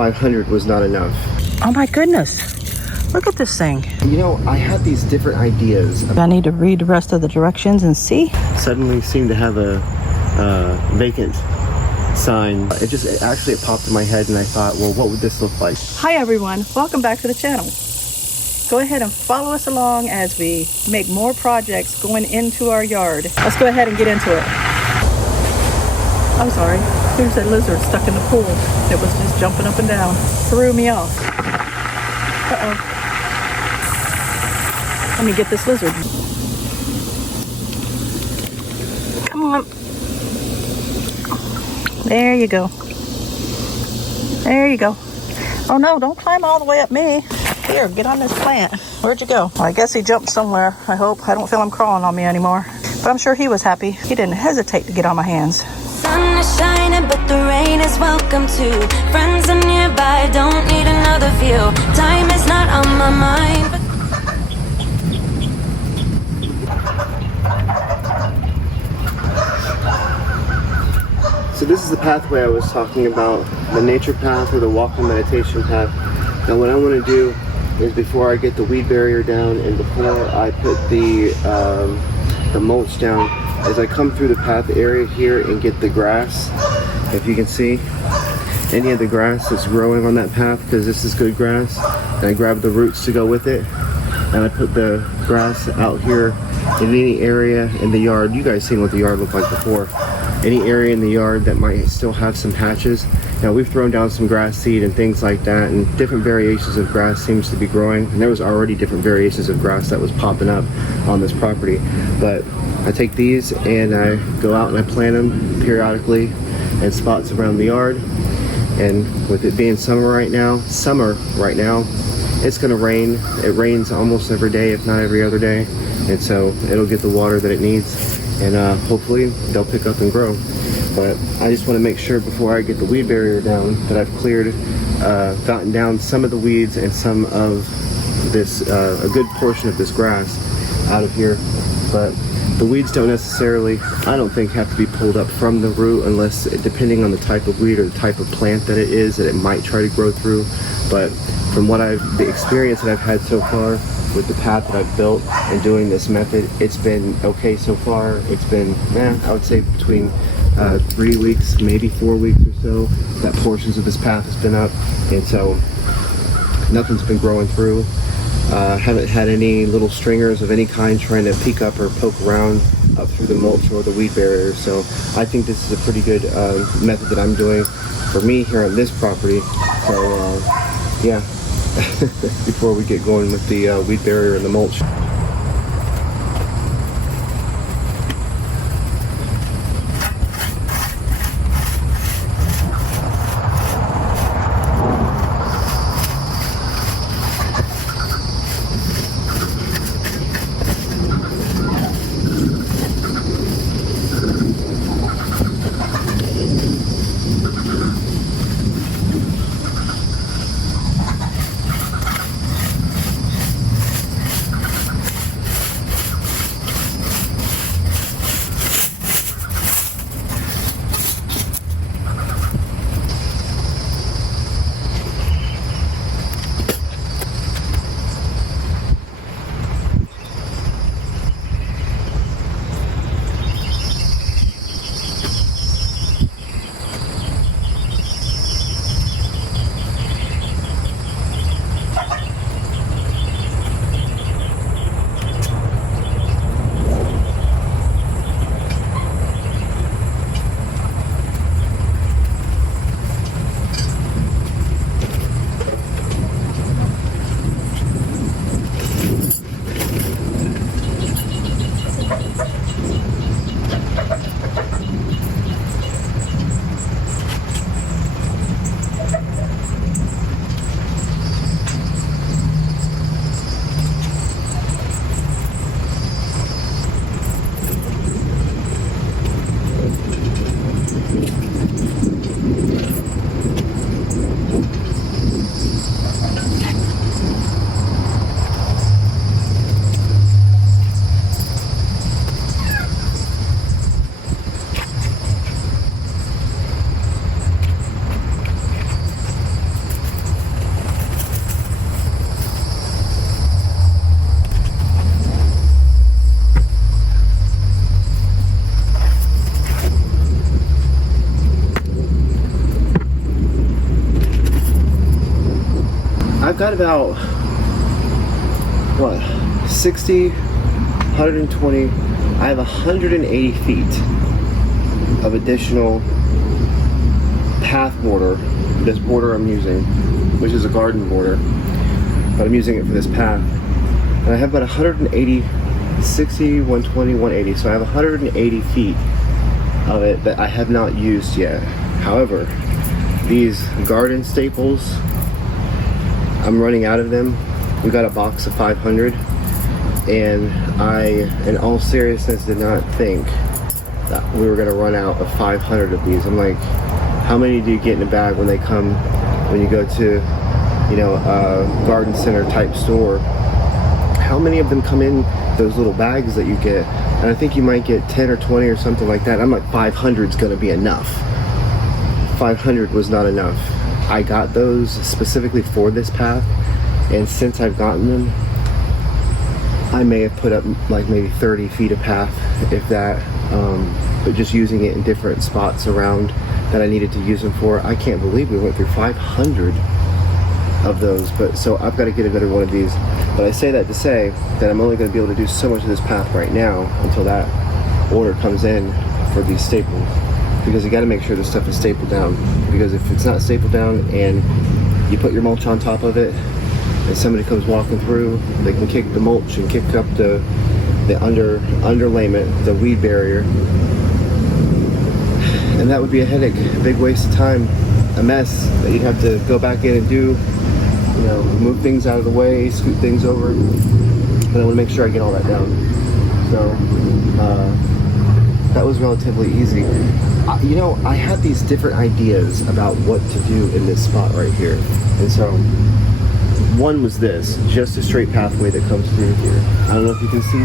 500 was not enough. Oh my goodness. Look at this thing. You know, I had these different ideas. I need to read the rest of the directions and see. Suddenly seemed to have a vacant sign. It actually popped in my head and I thought, well, what would this look like? Hi everyone, welcome back to the channel. Go ahead and follow us along as we make more projects going into our yard. Let's go ahead and get into it. I'm sorry, here's that lizard stuck in the pool. It was just jumping up and down. Threw me off. Uh-oh. Let me get this lizard. Come on. There you go. There you go. Oh no, don't climb all the way up me. Here, get on this plant. Where'd you go? Well, I guess he jumped somewhere. I hope. I don't feel him crawling on me anymore. But I'm sure he was happy. He didn't hesitate to get on my hands. Sun is shining, but the rain is welcome too. Friends are nearby, don't need another view. Time is not on my mind. So this is the pathway I was talking about, the nature path or the walking meditation path. Now what I want to do is, before I get the weed barrier down and before I put the mulch down, as I come through the path area here and get the grass, if you can see any of the grass that's growing on that path, because this is good grass, and I grab the roots to go with it, and I put the grass out here in any area in the yard. You guys seen what the yard looked like before. Any area in the yard that might still have some patches. Now we've thrown down some grass seed and things like that, and different variations of grass seems to be growing, and there was already different variations of grass that was popping up on this property. But I take these and I go out and I plant them periodically in spots around the yard. And with it being summer right now, it's gonna rain. It rains almost every day, if not every other day, and so it'll get the water that it needs, and hopefully they'll pick up and grow. But I just want to make sure before I get the weed barrier down that I've gotten down some of the weeds and some of this, a good portion of this grass out of here. But the weeds don't necessarily, I don't think, have to be pulled up from the root, unless, depending on the type of weed or the type of plant that it is, that it might try to grow through. But from the experience that I've had so far with the path that I've built and doing this method, it's been okay so far. It's been, I would say between 3 weeks, maybe 4 weeks or so, that portions of this path has been up, and so nothing's been growing through. Haven't had any little stringers of any kind trying to peek up or poke around up through the mulch or the weed barrier. So I think this is a pretty good method that I'm doing for me here on this property. So yeah, before we get going with the weed barrier and the mulch. got about, 60, 120, I have 180 feet of additional path border, this border I'm using, which is a garden border, but I'm using it for this path. And I have about 180, 60, 120, 180, so I have 180 feet of it that I have not used yet. However, these garden staples, I'm running out of them. We got a box of 500, and I, in all seriousness, did not think that we were gonna run out of 500 of these. I'm like, how many do you get in a bag when they come, when you go to, you know, a garden center type store? How many of them come in those little bags that you get? And I think you might get 10 or 20 or something like that. I'm like, 500 is gonna be enough. 500 was not enough. I got those specifically for this path, and since I've gotten them, I may have put up like maybe 30 feet of path, if that, but just using it in different spots around that I needed to use them for. I can't believe we went through 500 of those, but so I've got to get another one of these. But I say that to say that I'm only going to be able to do so much of this path right now until that order comes in for these staples, because you got to make sure this stuff is stapled down, because if it's not stapled down and you put your mulch on top of it and somebody comes walking through, they can kick the mulch and kick up the underlayment, the weed barrier, and that would be a headache, a big waste of time, a mess that you'd have to go back in and do, you know, move things out of the way, scoot things over. But I want to make sure I get all that down. So that was relatively easy. You know, I had these different ideas about what to do in this spot right here, and so one was this, just a straight pathway that comes through here. I don't know if you can see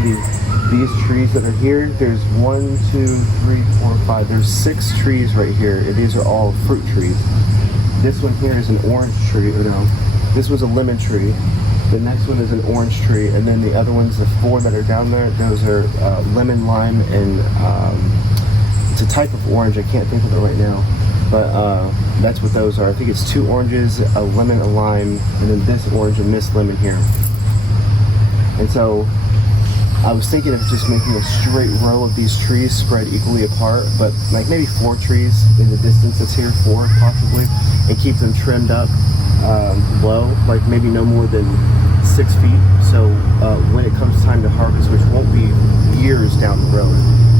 these trees that are here. There's 1, 2, 3, 4, 5. There's 6 trees right here, and these are all fruit trees. This one here is an orange tree, or no, this was a lemon tree. The next one is an orange tree, and then the other ones, the 4 that are down there, those are lemon, lime, and it's a type of orange. I can't think of it right now, but that's what those are. I think it's 2 oranges, a lemon, a lime, and then this orange and this lemon here. And so I was thinking of just making a straight row of these trees spread equally apart, but like maybe 4 trees in the distance that's here, 4 possibly, and keep them trimmed up low, like maybe no more than 6 feet. So when it comes time to harvest, which won't be years down the road,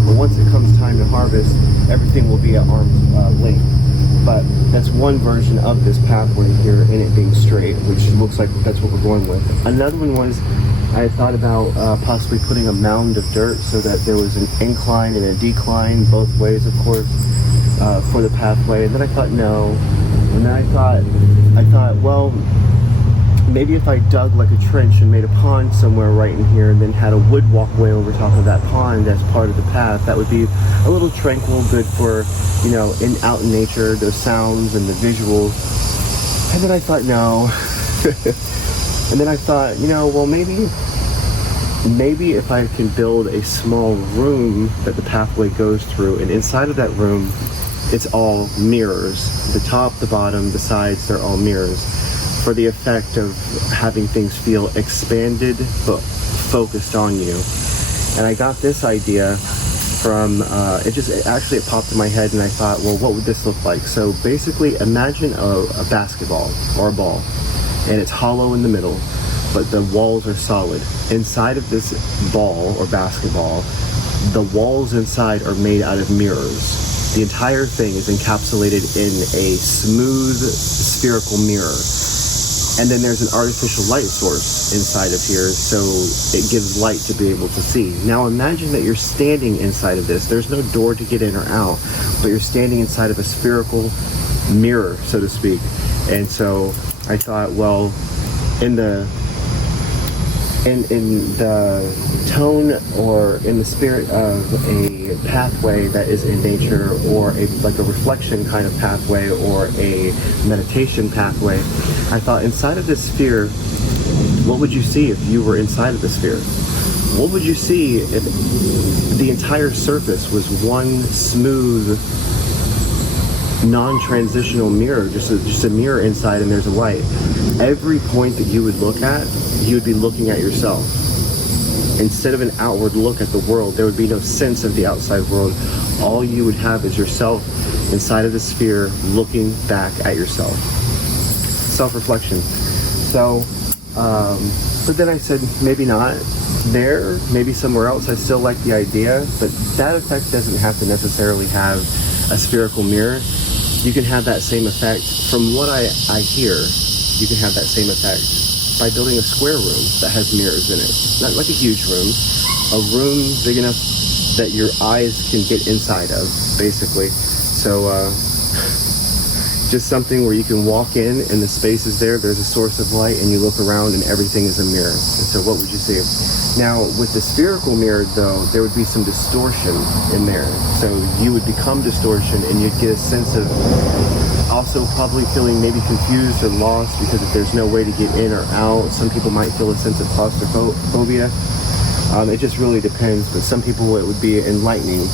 but once it comes time to harvest, everything will be at arm's length. But that's one version of this pathway here, and it being straight, which looks like that's what we're going with. Another one was, I had thought about possibly putting a mound of dirt so that there was an incline and a decline both ways, of course, for the pathway. And then I thought no. And then I thought, well, maybe if I dug like a trench and made a pond somewhere right in here, and then had a wood walkway over top of that pond as part of the path, that would be a little tranquil, good for, you know, out in nature, those sounds and the visuals. And then I thought no. And then I thought, you know, well, maybe if I can build a small room that the pathway goes through, and inside of that room, it's all mirrors. The top, the bottom, the sides, they're all mirrors, for the effect of having things feel expanded but focused on you. And I got this idea from, it actually popped in my head, and I thought, well, what would this look like? So basically, imagine a basketball or a ball, and it's hollow in the middle, but the walls are solid. Inside of this ball or basketball, the walls inside are made out of mirrors. The entire thing is encapsulated in a smooth spherical mirror. And then there's an artificial light source inside of here, so it gives light to be able to see. Now imagine that you're standing inside of this. There's no door to get in or out, but you're standing inside of a spherical mirror, so to speak. And so I thought, well, in the tone or in the spirit of a pathway that is in nature, or like a reflection kind of pathway, or a meditation pathway, I thought inside of this sphere, what would you see if you were inside of the sphere? What would you see if the entire surface was one smooth non-transitional mirror, just a mirror inside, and there's a light. Every point that you would look at, you would be looking at yourself. Instead of an outward look at the world, there would be no sense of the outside world. All you would have is yourself inside of the sphere looking back at yourself. Self-reflection. So, but then I said, maybe not there, maybe somewhere else. I still like the idea, but that effect doesn't have to necessarily have a spherical mirror. You can have that same effect. From what I hear, you can have that same effect by building a square room that has mirrors in it. Not like a huge room, a room big enough that your eyes can get inside of, basically. So just something where you can walk in and the space is there, there's a source of light, and you look around and everything is a mirror. And so what would you see? Now with the spherical mirror though, there would be some distortion in there. So you would become distortion, and you'd get a sense of also probably feeling maybe confused or lost, because if there's no way to get in or out, some people might feel a sense of claustrophobia. It just really depends, but some people it would be enlightening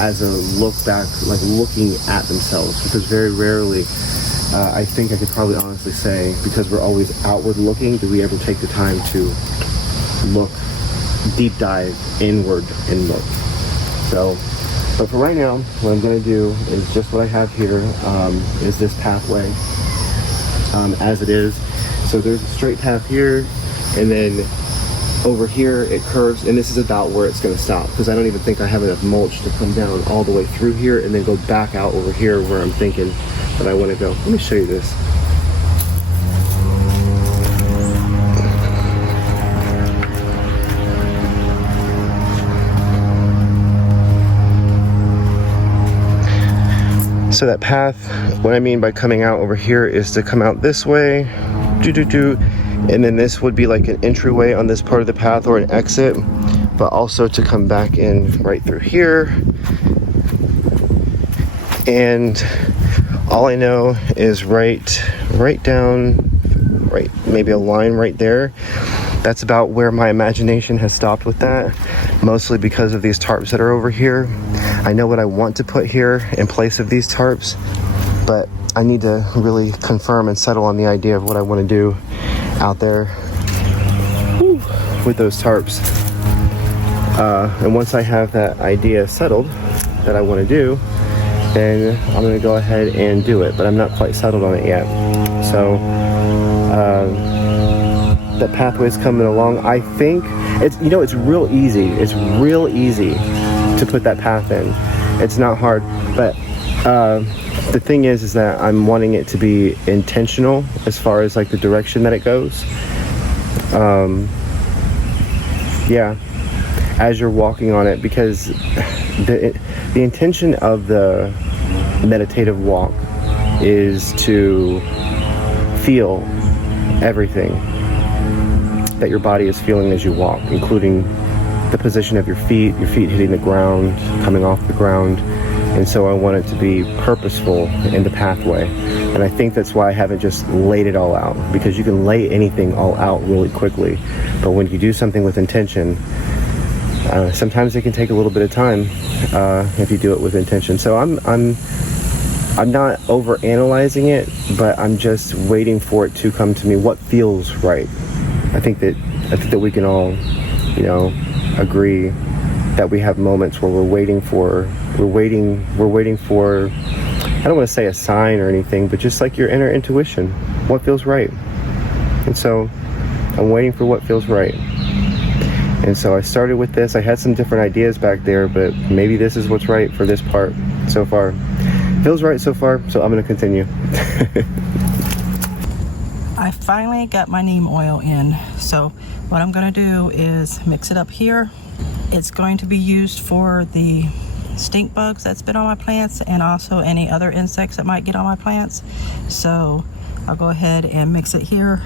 as a look back, like looking at themselves, because very rarely, I think I could probably honestly say, because we're always outward looking, do we ever take the time to look, deep dive inward and look. So, but for right now, what I'm going to do is just what I have here, is this pathway as it is. So there's a straight path here, and then over here it curves, and this is about where it's going to stop, because I don't even think I have enough mulch to come down all the way through here and then go back out over here where I'm thinking that I want to go. Let me show you this. So that path, what I mean by coming out over here is to come out this way, and then this would be like an entryway on this part of the path, or an exit, but also to come back in right through here. And all I know is right down, maybe a line right there. That's about where my imagination has stopped with that, mostly because of these tarps that are over here. I know what I want to put here in place of these tarps, but I need to really confirm and settle on the idea of what I want to do out there with those tarps. And once I have that idea settled that I want to do, then I'm going to go ahead and do it, but I'm not quite settled on it yet. So that pathway's coming along. I think it's, you know, it's real easy. It's real easy to put that path in. It's not hard, but the thing is that I'm wanting it to be intentional as far as like the direction that it goes. Yeah, as you're walking on it, because the intention of the meditative walk is to feel everything that your body is feeling as you walk, including the position of your feet hitting the ground, coming off the ground. And so I want it to be purposeful in the pathway. And I think that's why I haven't just laid it all out, because you can lay anything all out really quickly. But when you do something with intention, sometimes it can take a little bit of time if you do it with intention. So I'm not over analyzing it, but I'm just waiting for it to come to me. What feels right? I think that we can all, you know, agree that we have moments where we're waiting for, I don't want to say a sign or anything, but just like your inner intuition, what feels right. And so I'm waiting for what feels right. And so I started with this. I had some different ideas back there, but maybe this is what's right for this part so far. Feels right so far, so I'm going to continue. I finally got my neem oil in. So what I'm going to do is mix it up here. It's going to be used for the stink bugs that's been on my plants, and also any other insects that might get on my plants. So I'll go ahead and mix it here.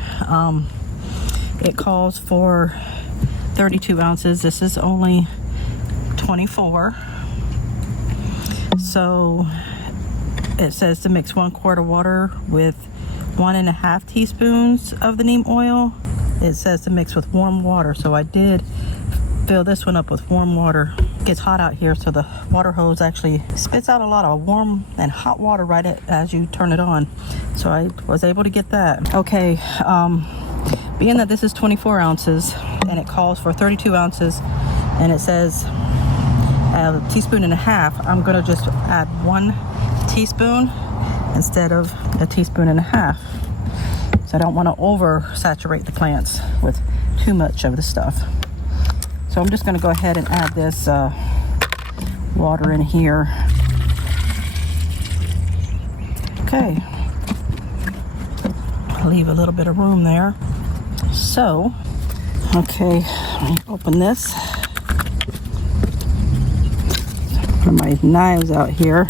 It calls for 32 ounces. This is only 24. So it says to mix 1 quart of water with 1.5 teaspoons of the neem oil. It says to mix with warm water, so I did fill this one up with warm water. gets hot out here, so the water hose actually spits out a lot of warm and hot water right as you turn it on. So I was able to get that. Okay, being that this is 24 ounces and it calls for 32 ounces and it says a teaspoon and a half, I'm gonna just add 1 teaspoon instead of a teaspoon and a half. So I don't want to oversaturate the plants with too much of the stuff. So I'm just going to go ahead and add this water in here. Okay. Leave a little bit of room there. So, okay, let me open this. Put my knives out here.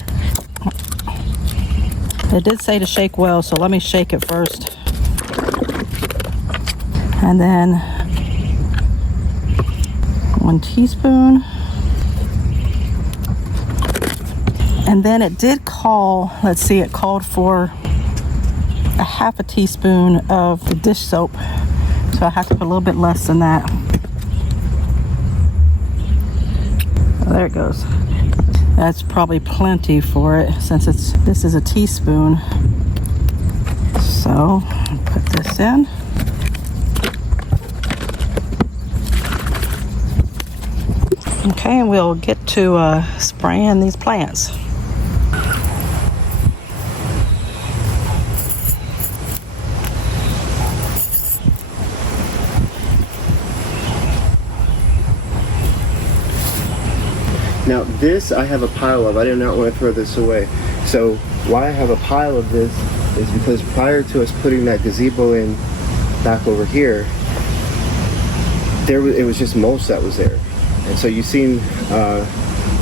It did say to shake well, so let me shake it first. And then 1 teaspoon. And then it did call, let's see, it called for a half a teaspoon of the dish soap. So I have to put a little bit less than that. Oh, there it goes. That's probably plenty for it since this is a teaspoon. So put this in. Okay, and we'll get to spraying these plants. Now this I have a pile of. I do not want to throw this away. So why I have a pile of this is because prior to us putting that gazebo in back over here, it was just mulch that was there. And so you've seen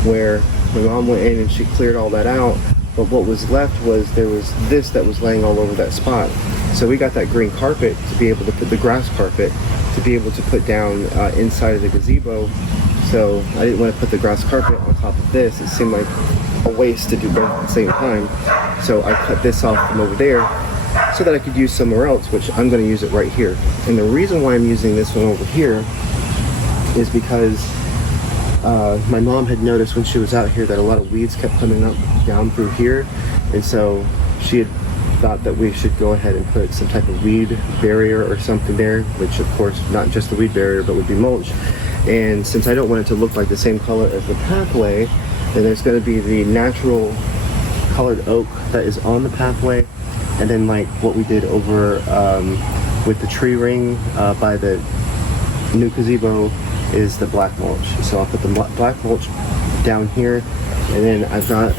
where my mom went in and she cleared all that out, but what was left was there was this that was laying all over that spot. So we got that green carpet to be able to put the grass carpet to be able to put down inside of the gazebo. So I didn't want to put the grass carpet on top of this. It seemed like a waste to do both at the same time. So I cut this off from over there so that I could use somewhere else, which I'm going to use it right here. And the reason why I'm using this one over here is because my mom had noticed when she was out here that a lot of weeds kept coming up down through here, and so she had thought that we should go ahead and put some type of weed barrier or something there, which of course not just the weed barrier but would be mulch. And since I don't want it to look like the same color as the pathway, then there's going to be the natural colored oak that is on the pathway, and then like what we did over with the tree ring by the new gazebo is the black mulch. So I'll put the black mulch down here, and then I've got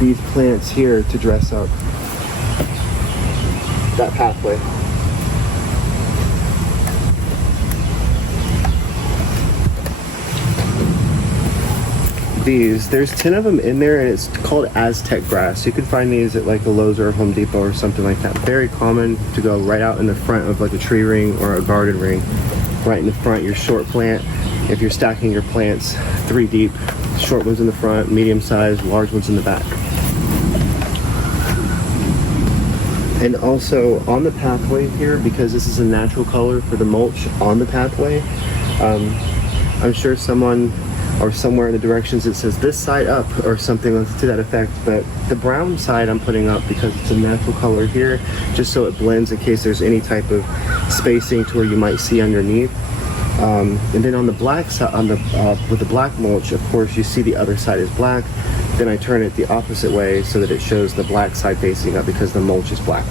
these plants here to dress up that pathway. There's 10 of them in there, and it's called Aztec grass. You can find these at like a Lowe's or a Home Depot or something like that. Very common to go right out in the front of like a tree ring or a garden ring. Right in the front, your short plant. If you're stacking your plants 3 deep, short ones in the front, medium size, large ones in the back. And also on the pathway here, because this is a natural color for the mulch on the pathway, I'm sure someone or somewhere in the directions it says this side up or something to that effect, but the brown side I'm putting up because it's a natural color here, just so it blends in case there's any type of spacing to where you might see underneath. And then on the black side, with the black mulch, of course you see the other side is black. Then I turn it the opposite way so that it shows the black side facing up because the mulch is black.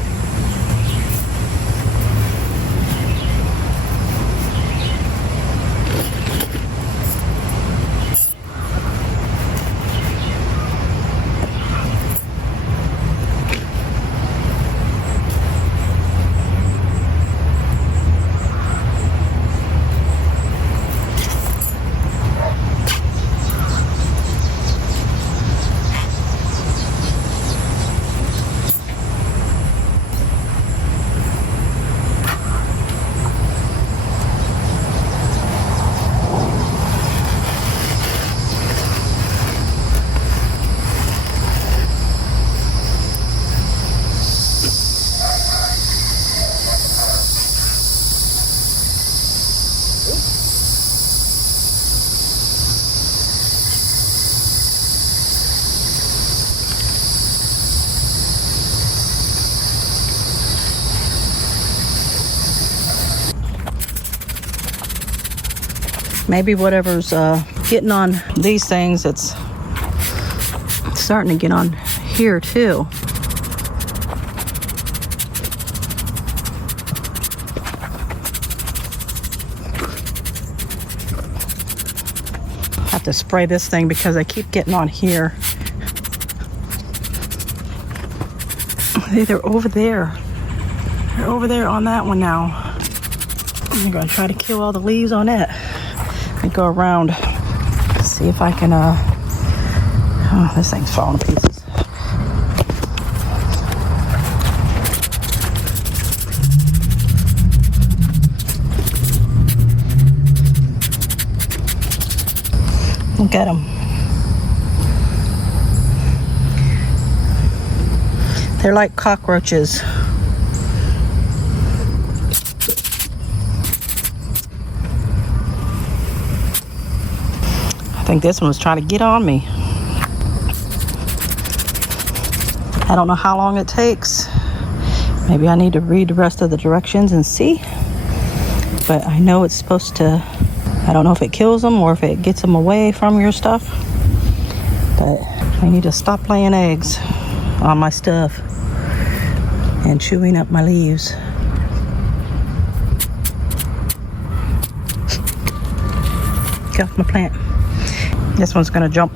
Maybe whatever's getting on these things, it's starting to get on here too. I have to spray this thing because I keep getting on here. They're over there. They're over there on that one now. I'm gonna try to kill all the leaves on it. Let me go around. See if I can, oh, this thing's falling to pieces. Look at them. They're like cockroaches. I think this one was trying to get on me. I don't know how long it takes. Maybe I need to read the rest of the directions and see. But I know it's supposed to, I don't know if it kills them or if it gets them away from your stuff. But I need to stop laying eggs on my stuff and chewing up my leaves. Get off my plant. This one's gonna jump.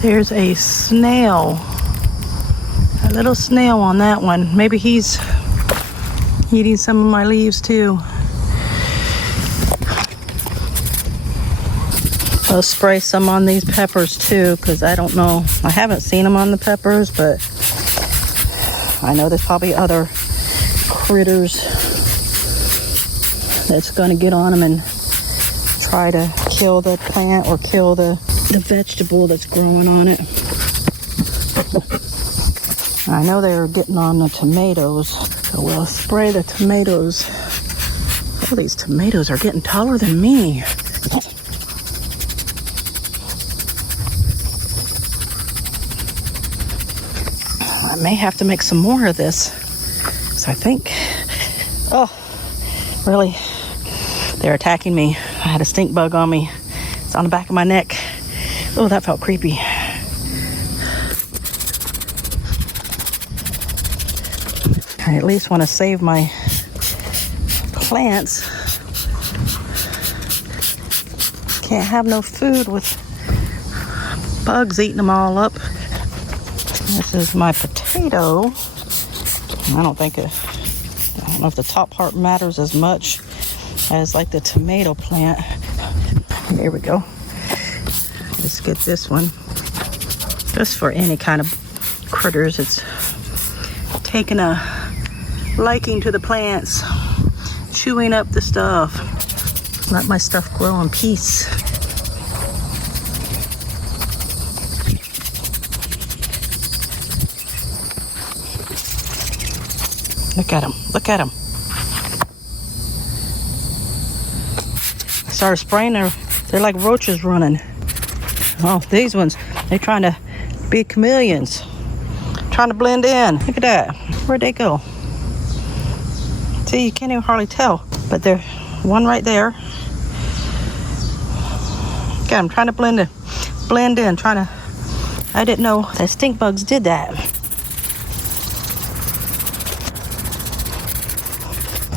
There's a snail, a little snail on that one. Maybe he's eating some of my leaves too. I'll spray some on these peppers too, because I don't know. I haven't seen them on the peppers, but I know there's probably other critters that's going to get on them and try to kill the plant or kill the vegetable that's growing on it. I know they were getting on the tomatoes, so we'll spray the tomatoes. Oh, these tomatoes are getting taller than me. I may have to make some more of this. So I think, oh, really, they're attacking me. I had a stink bug on me. It's on the back of my neck. Oh, that felt creepy. I at least want to save my plants. Can't have no food with bugs eating them all up. This is my potato. I don't know if the top part matters as much as like the tomato plant. Here we go. Let's get this one. Just for any kind of critters. It's taking a liking to the plants, chewing up the stuff. Let my stuff grow in peace. Look at them. Look at them. I started spraying. They're like roaches running. Oh, these ones, they're trying to be chameleons. Trying to blend in. Look at that. Where'd they go? See, you can't even hardly tell. But there's one right there. Got them trying to blend in. I didn't know that stink bugs did that.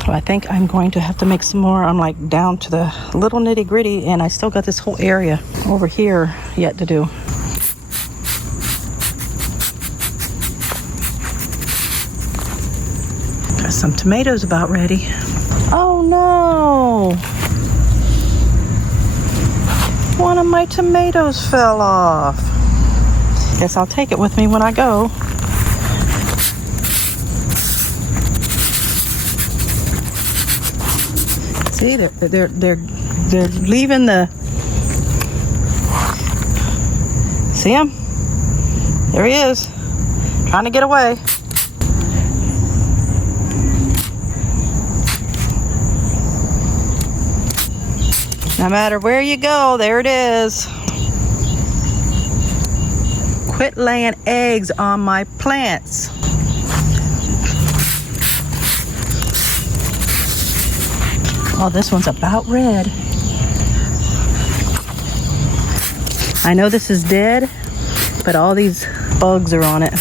So I think I'm going to have to make some more. I'm like down to the little nitty gritty, and I still got this whole area over here yet to do. Got some tomatoes about ready. Oh no! One of my tomatoes fell off. Guess I'll take it with me when I go. See, they're leaving the. See him? There he is, trying to get away. No matter where you go, there it is. Quit laying eggs on my plants. Oh, this one's about red. I know this is dead, but all these bugs are on it.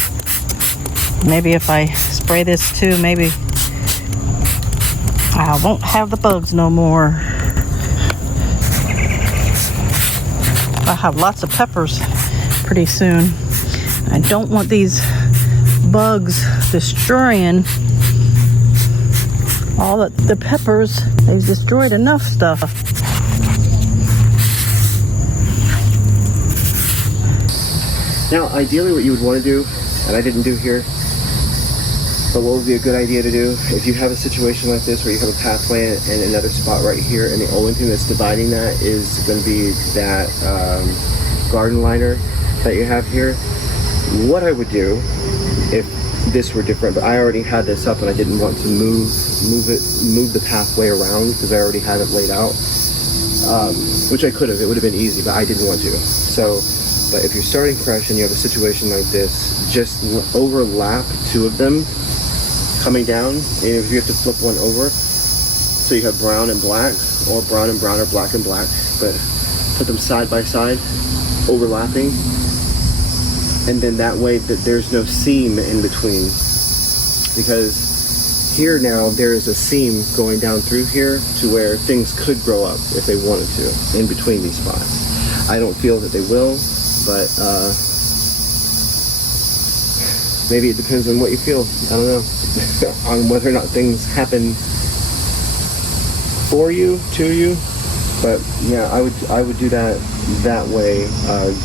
Maybe if I spray this too, maybe I won't have the bugs no more. I'll have lots of peppers pretty soon. I don't want these bugs destroying all the peppers. They've destroyed enough stuff. Now, ideally what you would want to do, and I didn't do here, but what would be a good idea to do, if you have a situation like this where you have a pathway and another spot right here, and the only thing that's dividing that is going to be that garden liner that you have here, what I would do, if this were different, but I already had this up and I didn't want to move the pathway around because I already had it laid out, which I could have, it would have been easy, but I didn't want to. So, but if you're starting fresh and you have a situation like this, just overlap two of them coming down, and if you have to flip one over, so you have brown and black, or brown and brown, or black and black, but put them side by side, overlapping, and then that way that there's no seam in between, because here now there is a seam going down through here to where things could grow up if they wanted to in between these spots. I don't feel that they will, but maybe it depends on what you feel. I don't know. On whether or not things happen for you, to you. But yeah, I would do that way,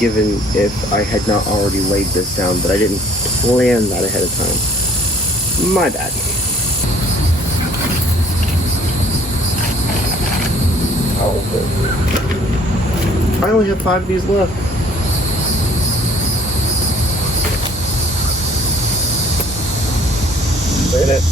given if I had not already laid this down, but I didn't plan that ahead of time. My bad. I only have 5 of these left. Look at it.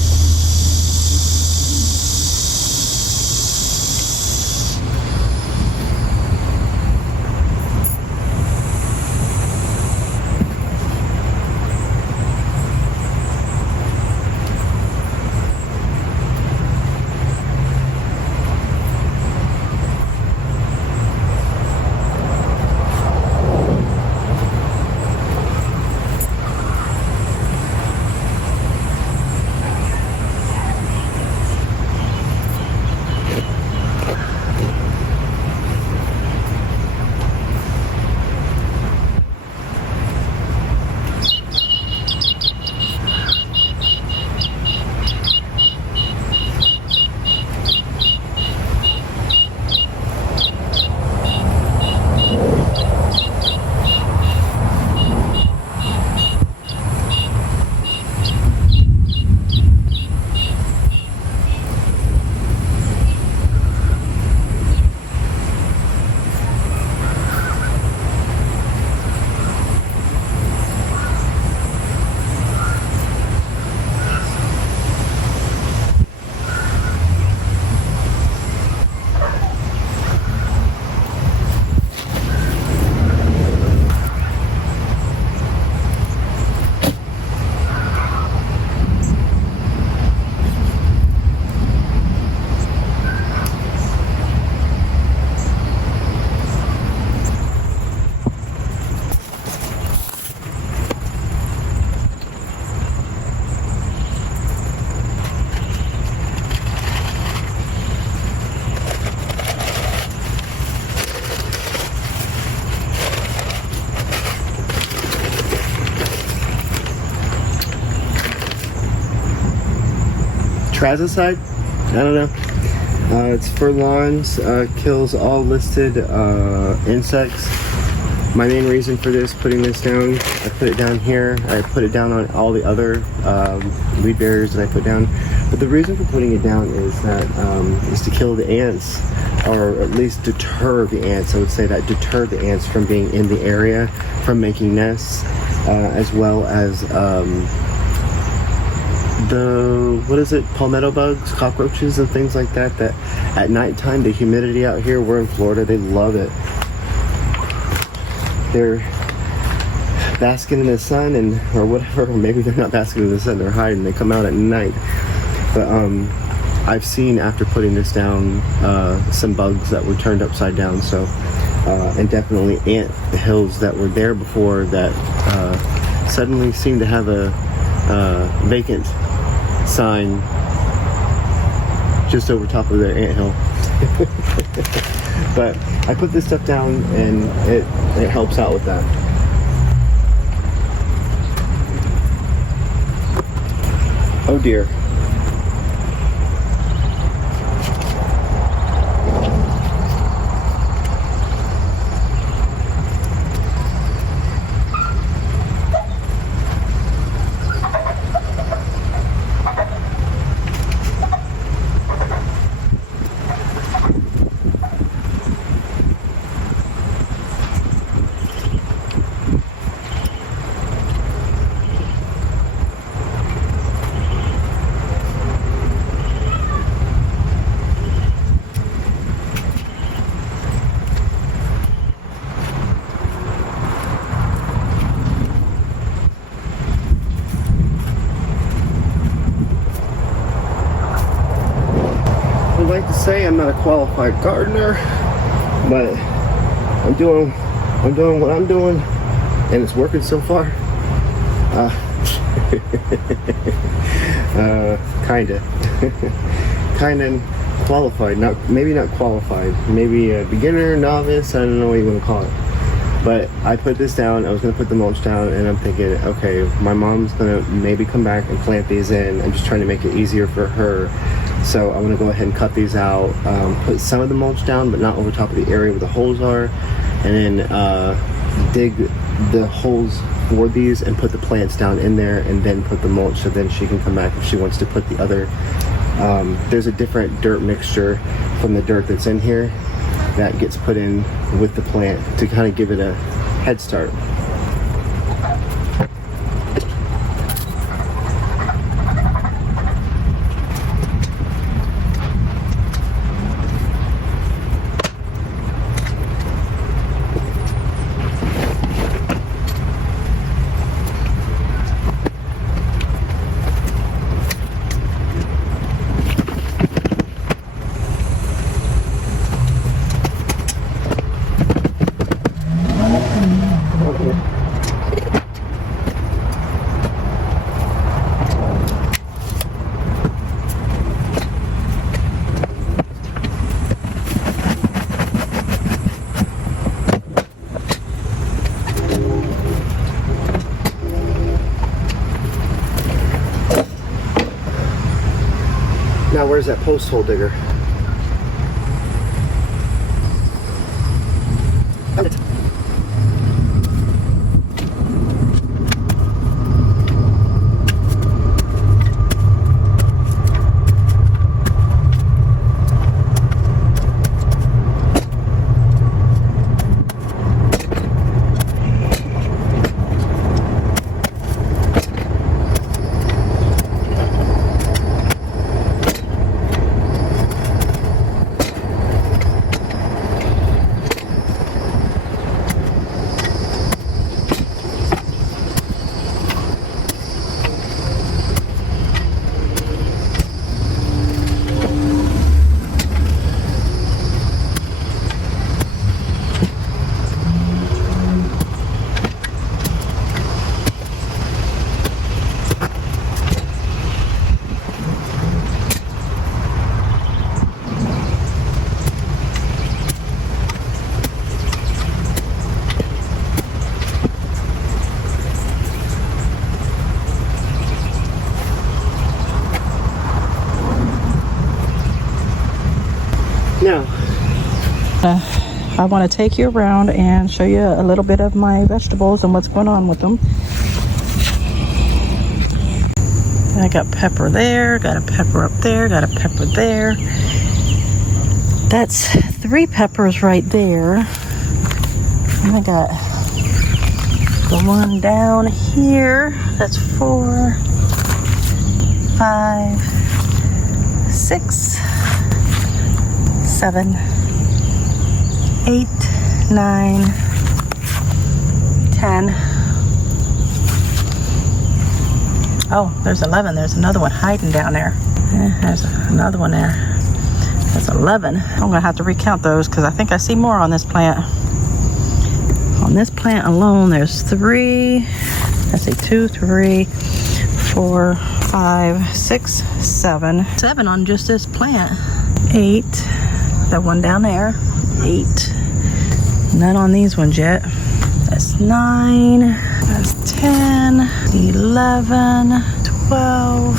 Trazicide? I don't know. It's for lawns, kills all listed insects. My main reason for this, putting this down, I put it down here, I put it down on all the other weed barriers that I put down. But the reason for putting it down is that is to kill the ants, or at least deter the ants. I would say that deter the ants from being in the area, from making nests, as well as palmetto bugs, cockroaches and things like that, that at nighttime, the humidity out here, we're in Florida, they love it. They're basking in the sun or whatever, or maybe they're not basking in the sun, they're hiding, they come out at night. But I've seen after putting this down some bugs that were turned upside down. So and definitely ant hills that were there before that suddenly seem to have a vacant sign just over top of their anthill. But I put this stuff down and it helps out with that. Oh dear. Like to say I'm not a qualified gardener, but I'm doing what I'm doing, and it's working so far. Kinda qualified, maybe not qualified, maybe a beginner, novice, I don't know what you want to call it. But I put this down, I was going to put the mulch down, and I'm thinking, okay, my mom's going to maybe come back and plant these in. I'm just trying to make it easier for her. So I'm going to go ahead and cut these out, put some of the mulch down, but not over top of the area where the holes are, and then dig the holes for these and put the plants down in there, and then put the mulch, so then she can come back if she wants to put the other, there's a different dirt mixture from the dirt that's in here that gets put in with the plant to kind of give it a head start. Now where's that post hole digger? Found it. Now, I want to take you around and show you a little bit of my vegetables and what's going on with them. I got pepper there, got a pepper up there, got a pepper there. That's 3 peppers right there. And I got the one down here. That's 4, 5, 6, 7, 8, 9, 10. Oh, there's 11. There's another one hiding down there. There's another one there. That's 11. I'm gonna have to recount those because I think I see more on this plant. On this plant alone, there's 3. Let's see, 2, 3, 4, 5, 6, 7. 7 on just this plant. 8. That one down there. 8. None on these ones yet. That's 9. That's 10. 11. 12.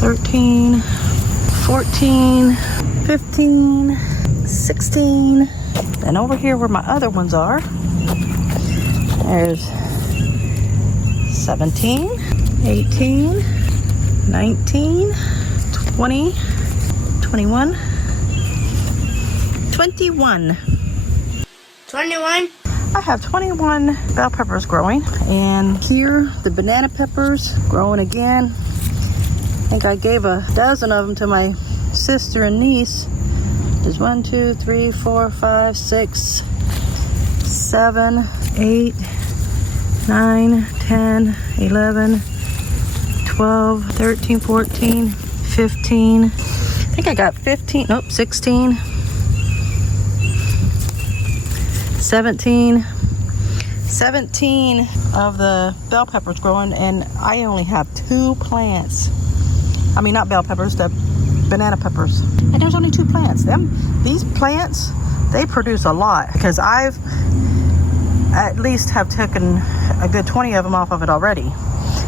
13. 14. 15. 16. And over here where my other ones are, there's 17, 18, 19, 20, 21, 21. 21? I have 21 bell peppers growing. And here, the banana peppers growing again. I think I gave a dozen of them to my sister and niece. There's 1, 2, 3, 4, 5, 6, 7, 8, 9, 10, 11, 12, 13, 14, 15. I think I got 15, nope, 16, 17 of the bell peppers growing, and I only have 2 plants. I mean, not bell peppers, the banana peppers. And there's only 2 plants. These plants, they produce a lot because I've at least have taken a good 20 of them off of it already.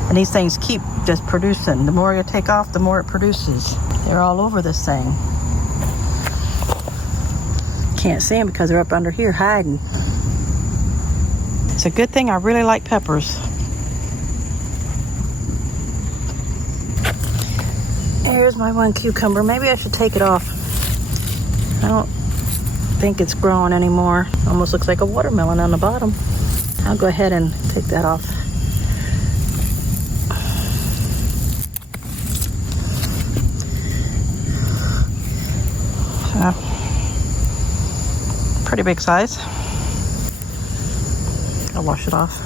And these things keep just producing. The more you take off, the more it produces. They're all over this thing. Can't see them because they're up under here hiding. It's a good thing I really like peppers. Here's my one cucumber. Maybe I should take it off. I don't think it's growing anymore. Almost looks like a watermelon on the bottom. I'll go ahead and take that off. Pretty big size. I'll wash it off.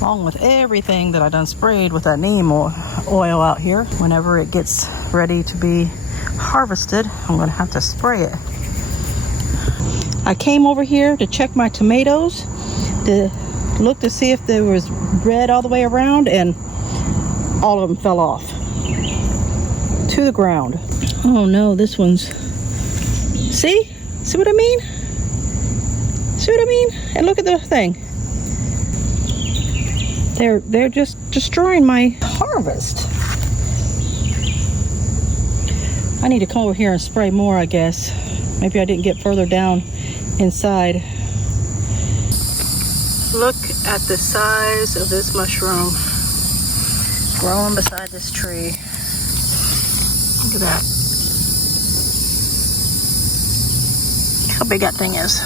Along with everything that I done sprayed with that neem oil out here. Whenever it gets ready to be harvested, I'm gonna have to spray it. I came over here to check my tomatoes to look to see if there was red all the way around, and all of them fell off to the ground. Oh no, this one's, see what I mean? See what I mean? And look at the thing. They're just destroying my harvest. I need to come over here and spray more, I guess. Maybe I didn't get further down inside. Look at the size of this mushroom growing beside this tree. Look at that. How big that thing is.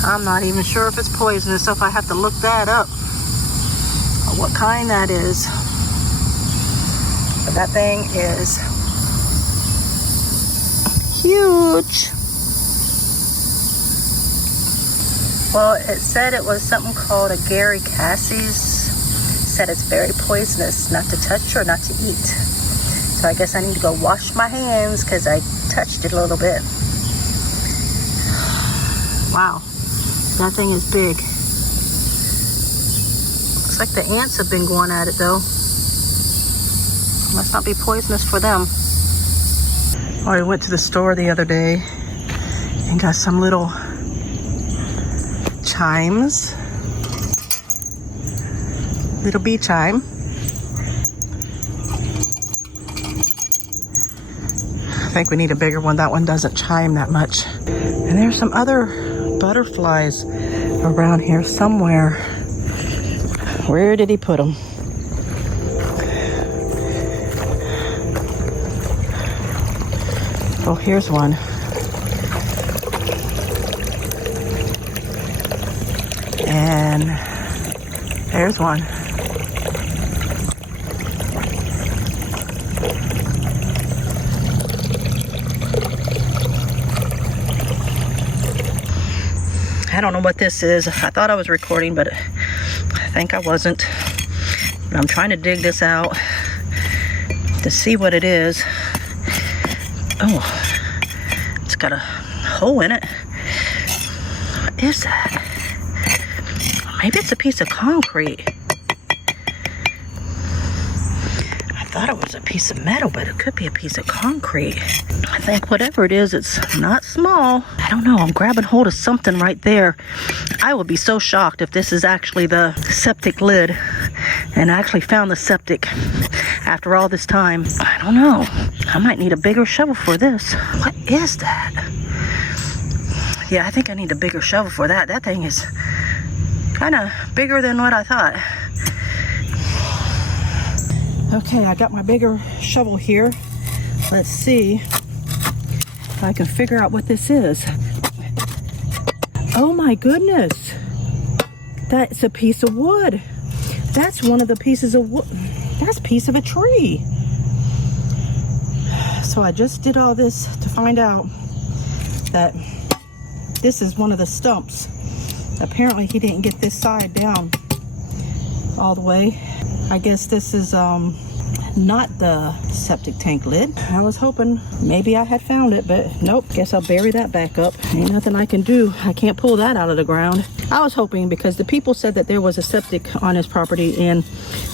I'm not even sure if it's poisonous, so if I have to look that up, or what kind that is. But that thing is huge. Well, it said it was something called a Gary Cassie's. Said it's very poisonous, not to touch or not to eat. So I guess I need to go wash my hands because I touched it a little bit. Wow. That thing is big. Looks like the ants have been going at it though. Must not be poisonous for them. I went to the store the other day and got some little chimes. Little bee chime. I think we need a bigger one. That one doesn't chime that much. And there's some other butterflies around here somewhere. Where did he put them? Oh, here's one. And there's one. I don't know what this is. I thought I was recording, but I think I wasn't. I'm trying to dig this out. to see what it is. Oh, it's got a hole in it. What is that? Maybe it's a piece of concrete. I thought it was a piece of metal, but it could be a piece of concrete. I think whatever it is, it's not small. I don't know. I'm grabbing hold of something right there. I would be so shocked if this is actually the septic lid and I actually found the septic after all this time. I don't know. I might need a bigger shovel for this. What is that? Yeah, I think I need a bigger shovel for that. That thing is kind of bigger than what I thought. Okay, I got my bigger shovel here. Let's see if I can figure out what this is. Oh my goodness. That's a piece of wood. That's one of the pieces of wood. That's a piece of a tree. So I just did all this to find out that this is one of the stumps. Apparently he didn't get this side down all the way. I guess this is not the septic tank lid. I was hoping maybe I had found it, but nope. Guess I'll bury that back up. Ain't nothing I can do. I can't pull that out of the ground. I was hoping, because the people said that there was a septic on his property and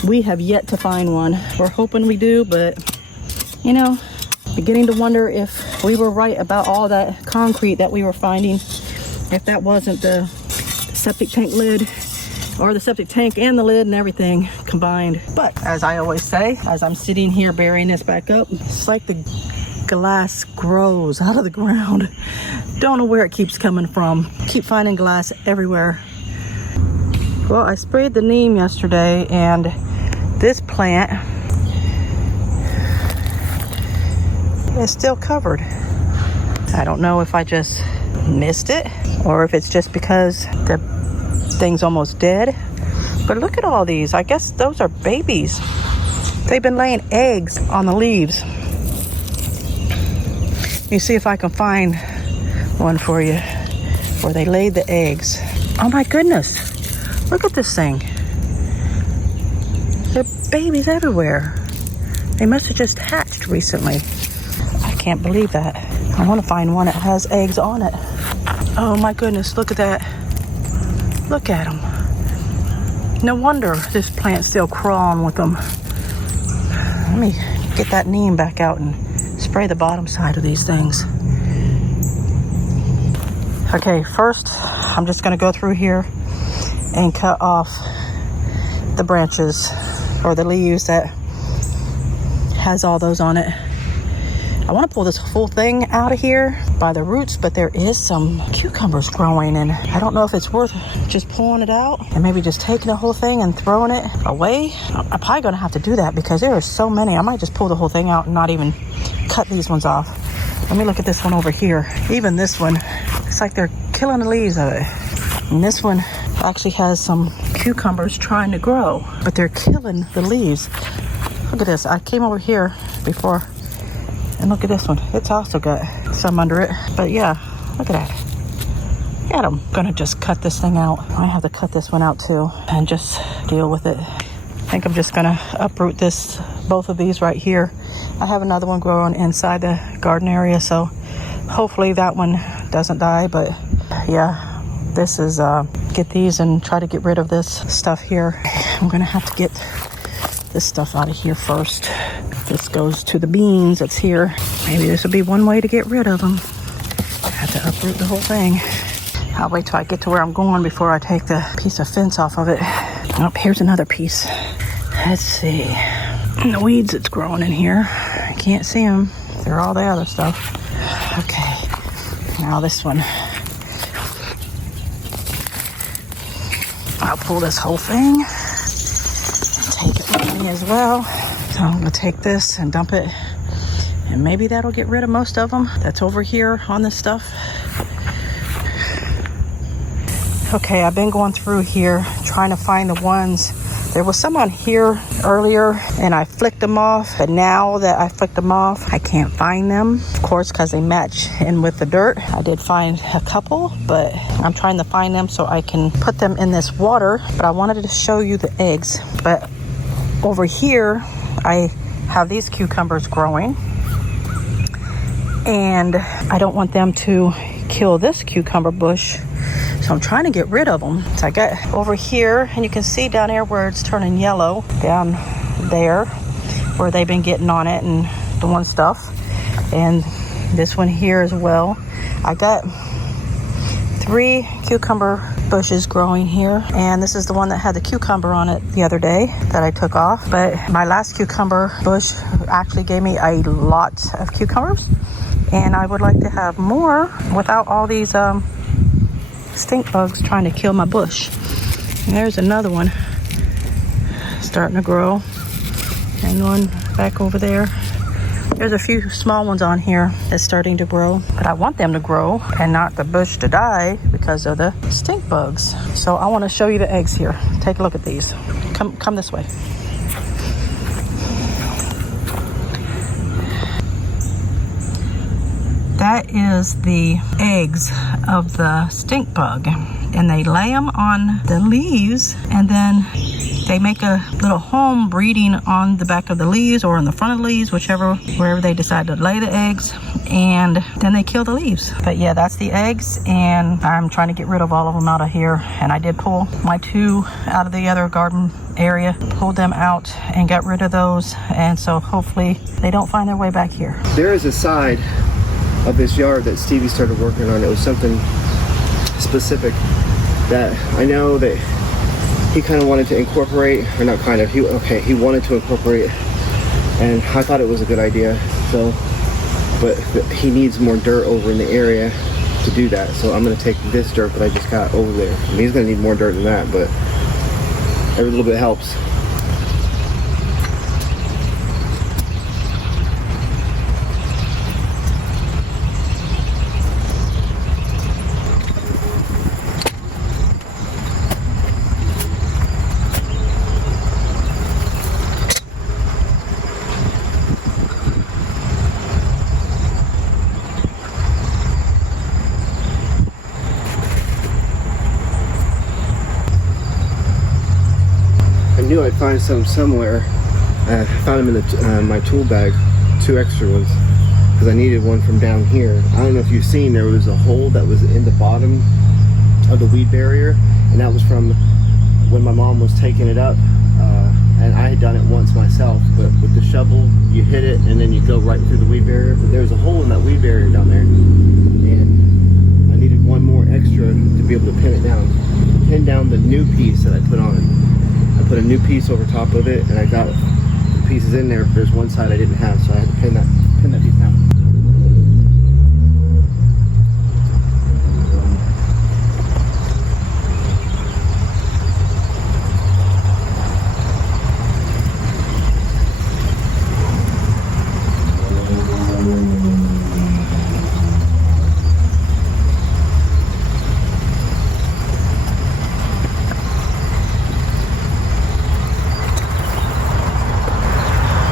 we have yet to find one. We're hoping we do, but you know, beginning to wonder if we were right about all that concrete that we were finding, if that wasn't the septic tank lid, or the septic tank and the lid and everything combined. But as I always say, as I'm sitting here burying this back up, it's like the glass grows out of the ground. Don't know where it keeps coming from. Keep finding glass everywhere. Well, I sprayed the neem yesterday, and this plant is still covered. I don't know if I just missed it or if it's just because the thing's almost dead. But look at all these. I guess those are babies. They've been laying eggs on the leaves. Let me see if I can find one for you where they laid the eggs. Oh my goodness. Look at this thing. There are babies everywhere. They must have just hatched recently. I can't believe that. I want to find one that has eggs on it. Oh my goodness, look at that. Look at them. No wonder this plant's still crawling with them. Let me get that neem back out and spray the bottom side of these things. Okay, first I'm just going to go through here and cut off the branches or the leaves that has all those on it. I want to pull this whole thing out of here by the roots, but there is some cucumbers growing, and I don't know if it's worth just pulling it out and maybe just taking the whole thing and throwing it away. I'm probably going to have to do that because there are so many. I might just pull the whole thing out and not even cut these ones off. Let me look at this one over here. Even this one, it's like they're killing the leaves of it. And this one actually has some cucumbers trying to grow, but they're killing the leaves. Look at this. I came over here before, and look at this one. It's also got some under it. But yeah, look at that. Yeah, I'm gonna just cut this thing out. I have to cut this one out too and just deal with it. I think I'm just gonna uproot both of these right here. I have another one growing inside the garden area, so hopefully that one doesn't die. But yeah, this is get these and try to get rid of this stuff here. I'm gonna have to get this stuff out of here first. This goes to the beans that's here. Maybe this would be one way to get rid of them. I have to uproot the whole thing. I'll wait till I get to where I'm going before I take the piece of fence off of it. Oh, here's another piece. Let's see. And the weeds that's growing in here, I can't see them. They're all the other stuff. Okay, now this one. I'll pull this whole thing and take it with me as well. So I'm gonna take this and dump it, and maybe that'll get rid of most of them that's over here on this stuff. Okay, I've been going through here trying to find the ones. There was some on here earlier and I flicked them off, but now that I flicked them off, I can't find them. Of course, because they match in with the dirt. I did find a couple, but I'm trying to find them so I can put them in this water. But I wanted to show you the eggs. But over here, I have these cucumbers growing, and I don't want them to kill this cucumber bush, so I'm trying to get rid of them. So I got over here, and you can see down there where it's turning yellow, down there where they've been getting on it and doing stuff, and this one here as well. I got 3 cucumber bushes growing here, and this is the one that had the cucumber on it the other day that I took off. But my last cucumber bush actually gave me a lot of cucumbers, and I would like to have more without all these stink bugs trying to kill my bush. And there's another one starting to grow, and one back over there. There's a few small ones on here that's starting to grow, but I want them to grow and not the bush to die because of the stink bugs. So I want to show you the eggs here. Take a look at these. Come this way. That is the eggs of the stink bug, and they lay them on the leaves, and then they make a little home breeding on the back of the leaves or in the front of the leaves, wherever they decide to lay the eggs, and then they kill the leaves. But yeah, that's the eggs, and I'm trying to get rid of all of them out of here. And I did pull my 2 out of the other garden area, pulled them out and got rid of those, and so hopefully they don't find their way back here. There is a side of this yard that Stevie started working on. It was something specific that I know that he kind of wanted to incorporate, or not kind of, he wanted to incorporate, and I thought it was a good idea. So, but he needs more dirt over in the area to do that. So I'm going to take this dirt that I just got over there. I mean, he's going to need more dirt than that, but every little bit helps. I knew I'd find some somewhere. I found them in my tool bag, 2 extra ones, because I needed one from down here. I don't know if you've seen, there was a hole that was in the bottom of the weed barrier, and that was from when my mom was taking it up, and I had done it once myself, but with the shovel you hit it and then you go right through the weed barrier. But there was a hole in that weed barrier down there, and I needed one more extra to be able to pin down the new piece that I put on. I put a new piece over top of it, and I got the pieces in there. There's one side I didn't have, so I had to pin that piece down.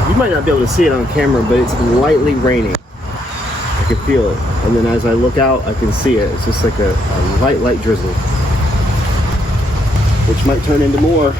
You might not be able to see it on camera, but it's lightly raining. I can feel it. And then as I look out, I can see it. It's just like a light drizzle, which might turn into more.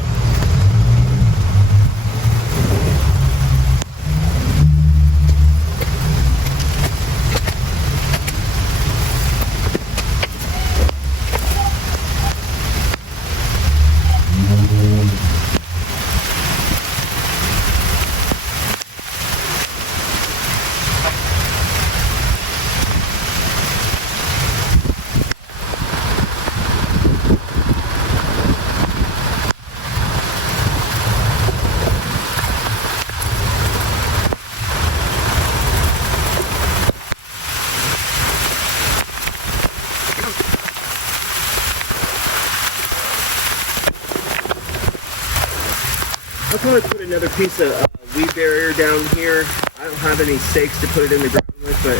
I'll probably put another piece of weed barrier down here. I don't have any stakes to put it in the ground with, but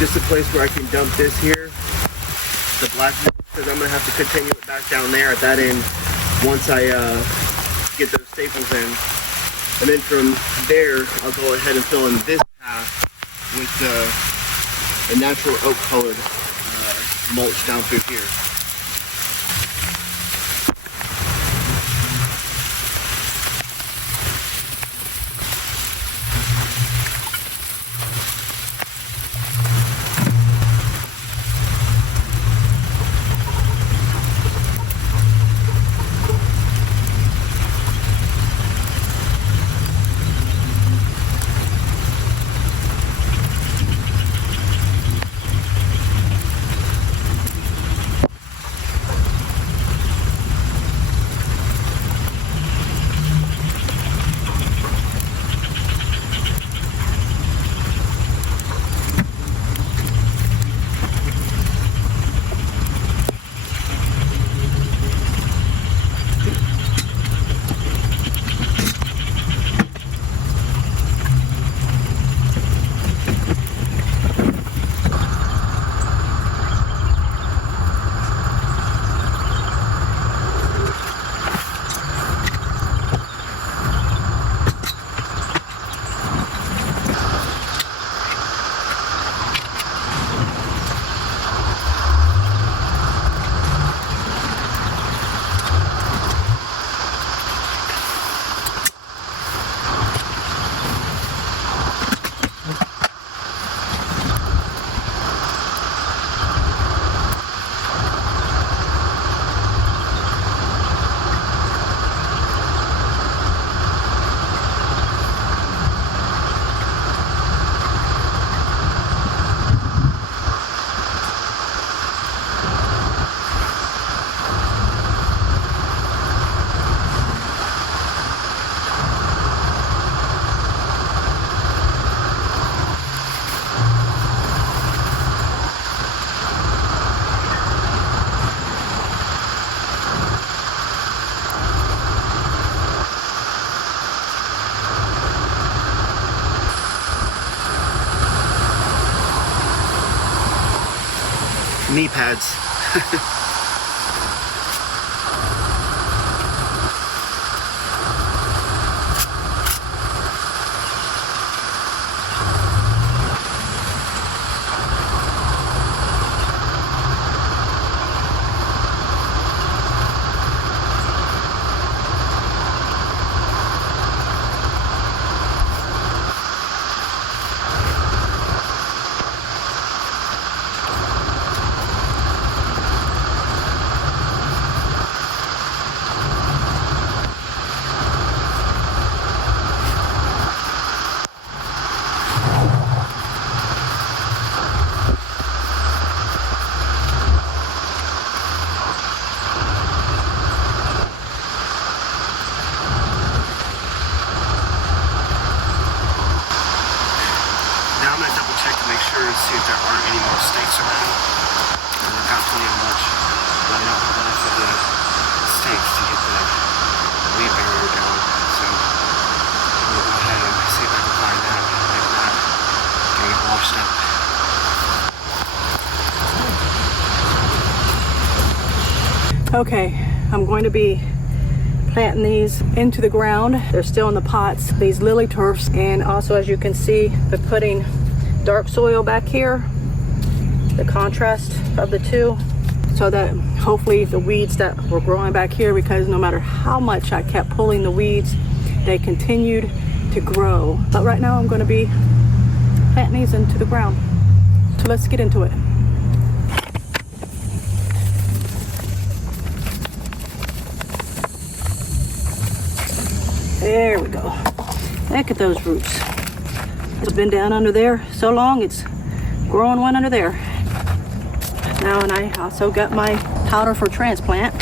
just a place where I can dump this here, the black, because I'm going to have to continue it back down there at that end once I get those staples in. And then from there, I'll go ahead and fill in this path with a natural oak colored mulch down through here. knee pads. See if there aren't any more stakes around. And I've got plenty of mulch, but I don't have enough of the stakes to get the weed barrier down. So I'm gonna go ahead and see if I can find that. If not, I'm gonna get washed up. Okay, I'm going to be planting these into the ground. They're still in the pots, these lily turfs, and also, as you can see, we're putting dark soil back here, the contrast of the two, so that hopefully the weeds that were growing back here, because no matter how much I kept pulling the weeds, they continued to grow. But right now I'm going to be planting these into the ground. So let's get into it. There we go. Look at those roots. It's been down under there so long, it's growing one under there. Now, and I also got my powder for transplant.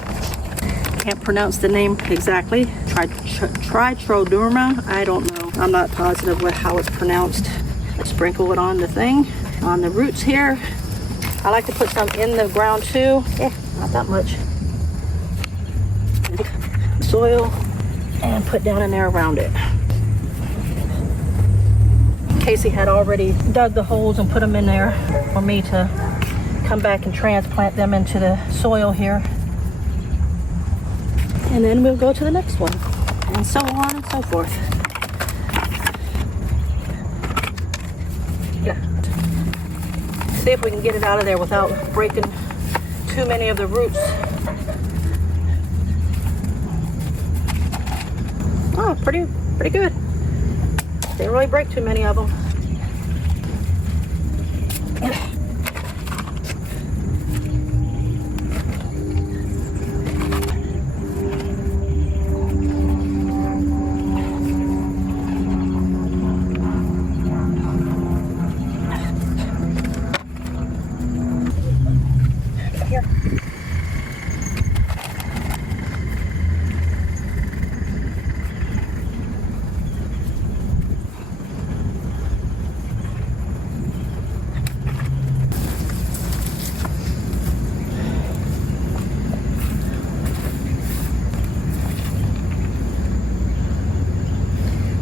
Can't pronounce the name exactly. Trichoderma, I don't know. I'm not positive how it's pronounced. I sprinkle it on the thing, on the roots here. I like to put some in the ground too. Not that much. Soil and put down in there around it. Casey had already dug the holes and put them in there for me to come back and transplant them into the soil here. And then we'll go to the next one, and so on and so forth. Yeah. See if we can get it out of there without breaking too many of the roots. Oh, pretty good. Didn't really break too many of them. Here.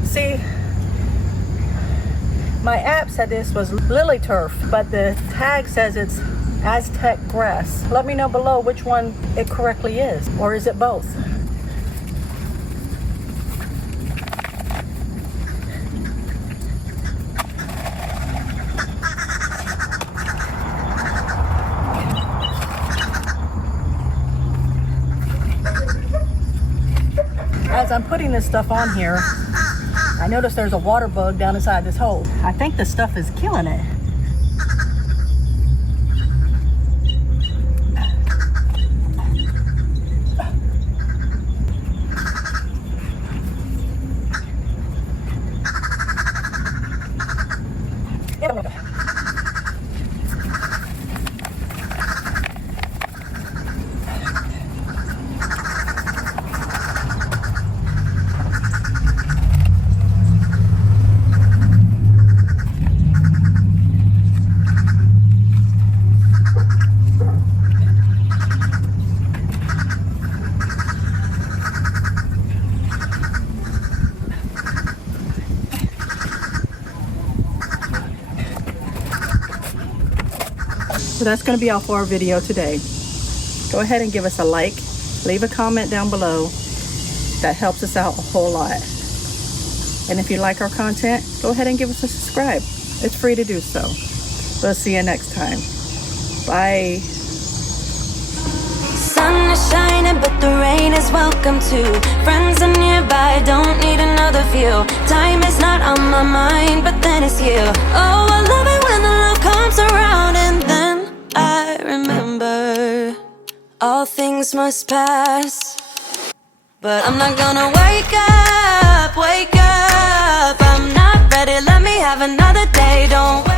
See, my app said this was lily turf, but the tag says it's Aztec grass. Let me know below which one it correctly is, or is it both? As I'm putting this stuff on here, I noticed there's a water bug down inside this hole. I think this stuff is killing it. that's going to be all for our video today. Go ahead and give us a like, leave a comment down below. That helps us out a whole lot. And if you like our content, go ahead and give us a subscribe. It's free to do so. We'll see you next time. Bye. Sun is shining, but the rain is welcome too. Friends are nearby, don't need another view. Time is not on my mind, but then it's you. Oh, I love it when the love comes around, and then I remember all things must pass. But I'm not gonna wake up. I'm not ready, let me have another day, don't wait.